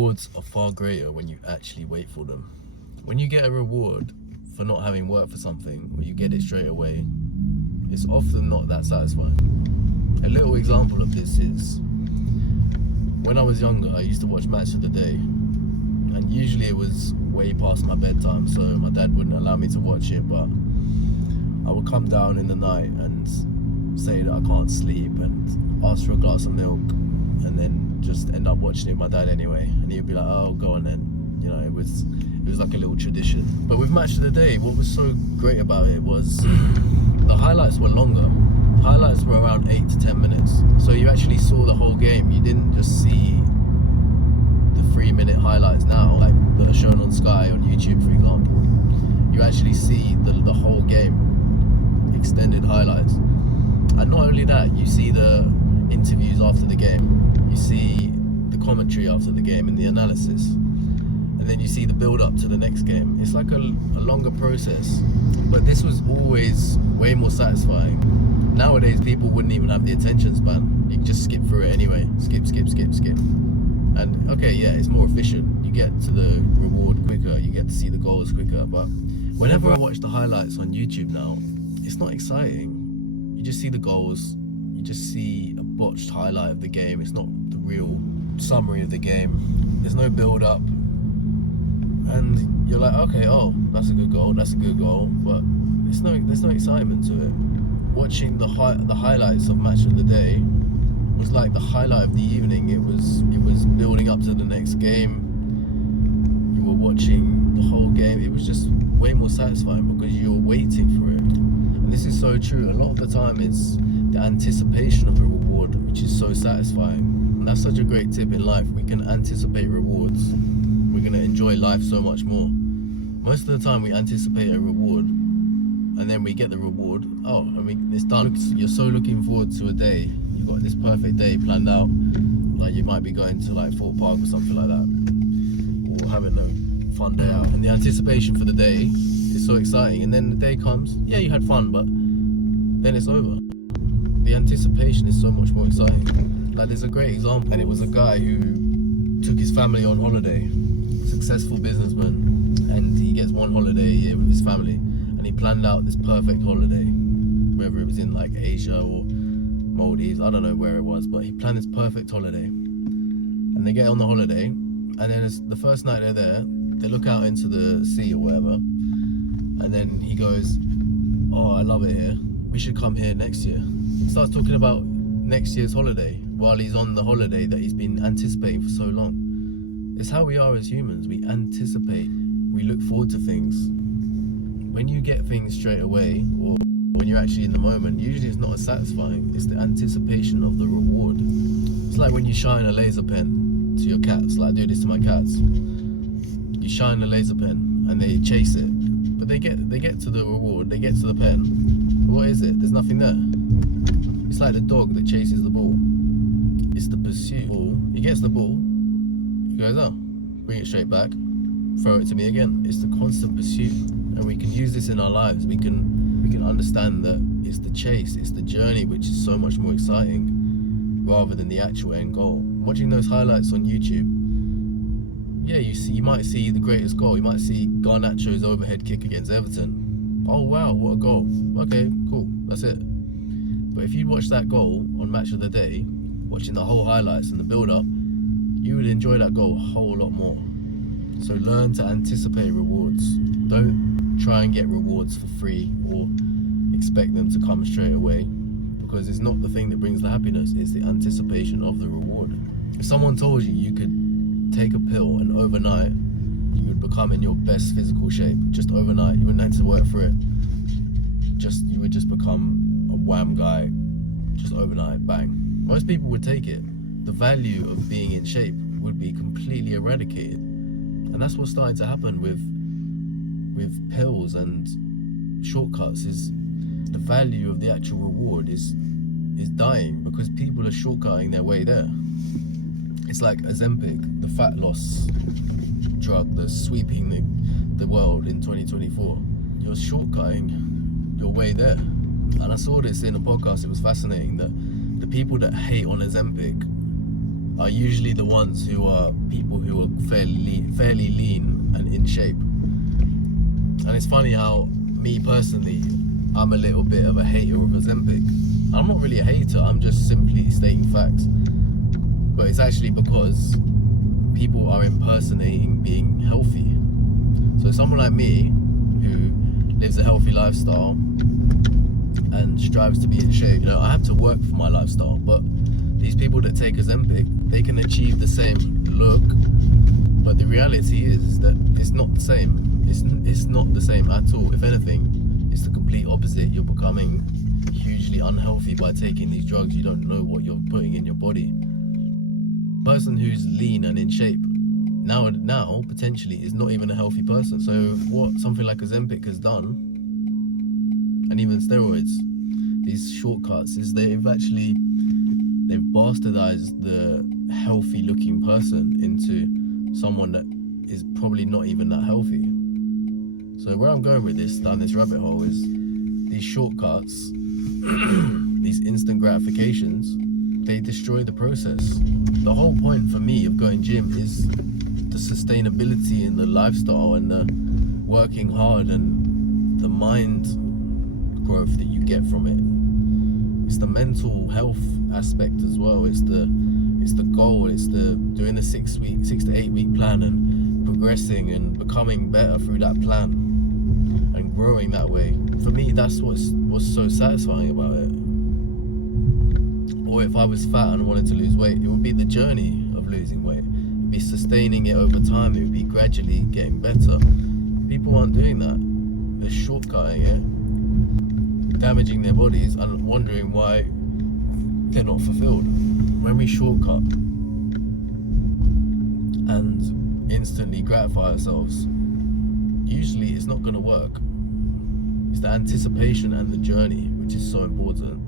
rewards are far greater when you actually wait for them. When you get a reward for not having worked for something, or you get it straight away, it's often not that satisfying. A little example of this is, when I was younger, I used to watch Match of the Day, and usually it was way past my bedtime, so my dad wouldn't allow me to watch it, but I would come down in the night and say that I can't sleep and ask for a glass of milk, and then just end up watching it with my dad anyway, and he'd be like, oh, go on then. You know, it was like a little tradition. But with Match of the Day, what was so great about it was the highlights were longer. Highlights were around 8 to 10 minutes, so you actually saw the whole game. You didn't just see the 3-minute highlights now, like that are shown on Sky on YouTube, for example. You actually see the whole game, extended highlights. And not only that, you see the interviews after the game, you see the commentary after the game and the analysis, and then you see the build up to the next game. It's like a longer process, but this was always way more satisfying. Nowadays people wouldn't even have the attention span. You can just skip through it anyway. Skip. And okay, yeah, it's more efficient. You get to the reward quicker, you get to see the goals quicker. But whenever I watch the highlights on YouTube now, it's not exciting. You just see the goals, you just see a botched highlight of the game. It's not the real summary of the game. There's no build up, and you're like, okay, oh, that's a good goal, but there's no excitement to it. Watching the highlights of Match of the Day was like the highlight of the evening. It was building up to the next game. You were watching the whole game. It was just way more satisfying because you're waiting for it. And this is so true. A lot of the time it's the anticipation of a reward which is so satisfying. And that's such a great tip in life. We can anticipate rewards. We're going to enjoy life so much more. Most of the time we anticipate a reward, and then we get the reward. Oh, I mean, it's done. You're so looking forward to a day. You've got this perfect day planned out. Like you might be going to like Fort Park or something like that, or having a fun day out. And the anticipation for the day is so exciting. And then the day comes. Yeah, you had fun, but then it's over. The anticipation is so much more exciting. Like there's a great example, and it was a guy who took his family on holiday. Successful businessman, and he gets one holiday a year with his family, and he planned out this perfect holiday, whether it was in like Asia or Maldives, I don't know where it was, but he planned this perfect holiday. And they get on the holiday, and then it's the first night they're there, they look out into the sea or whatever, and then he goes, oh, I love it here, we should come here next year. He starts talking about next year's holiday while he's on the holiday that he's been anticipating for so long. It's how we are as humans. We anticipate, we look forward to things. When you get things straight away, or when you're actually in the moment, usually it's not as satisfying. It's the anticipation of the reward. It's like when you shine a laser pen to your cats. Like I do this to my cats. You shine a laser pen and they chase it, but they get to the reward, they get to the pen. But what is it? There's nothing there. It's like the dog that chases the ball. It's the pursuit. He gets the ball, he goes, oh, bring it straight back, throw it to me again. It's the constant pursuit, and we can use this in our lives. We can understand that it's the chase, it's the journey which is so much more exciting rather than the actual end goal. Watching those highlights on YouTube, yeah, you might see the greatest goal. You might see Garnacho's overhead kick against Everton. Oh wow, what a goal. Okay, cool, that's it. But if you'd watch that goal on Match of the Day, watching the whole highlights and the build-up, you would enjoy that goal a whole lot more. So learn to anticipate rewards. Don't try and get rewards for free or expect them to come straight away, because it's not the thing that brings the happiness, it's the anticipation of the reward. If someone told you you could take a pill and overnight you would become in your best physical shape, just overnight, you wouldn't have to work for it, you would just become a wham guy, just overnight, bang. Most people would take it. The value of being in shape would be completely eradicated, and that's what's starting to happen with pills and shortcuts. Is the value of the actual reward is dying because people are shortcutting their way there. It's like Ozempic, the fat loss drug that's sweeping the world in 2024. You're shortcutting your way there. And I saw this in a podcast. It was fascinating that the people that hate on Ozempic are usually the ones who are people who are shape. And it's funny how me personally, I'm a little bit of a hater of Ozempic. I'm not really a hater, I'm just simply stating facts. But it's actually because people are impersonating being healthy. So someone like me, who lives a healthy lifestyle and strives to be in shape, I have to work for my lifestyle, but these people that take Ozempic, they can achieve the same look, but the reality is that it's not the same. It's not the same at all. If anything, it's the complete opposite. You're becoming hugely unhealthy by taking these drugs. You don't know what you're putting in your body. Person who's lean and in shape now potentially is not even a healthy person. So what something like Ozempic has done, and even steroids, these shortcuts, is they've bastardized the healthy looking person into someone that is probably not even that healthy. So where I'm going with this, down this rabbit hole, is these shortcuts, these instant gratifications, they destroy the process. The whole point for me of going gym is the sustainability and the lifestyle and the working hard and the mind growth that you get from it. It's the mental health aspect as well. It's the goal. It's the doing the 6 to 8 week plan and progressing and becoming better through that plan and growing that way. For me, that's what's so satisfying about it. Or if I was fat and wanted to lose weight, it would be the journey of losing weight. It'd be sustaining it over time. It would be gradually getting better. People aren't doing that. They're shortcutting it, damaging their bodies and wondering why they're not fulfilled. When we shortcut and instantly gratify ourselves, usually it's not going to work. It's the anticipation and the journey which is so important.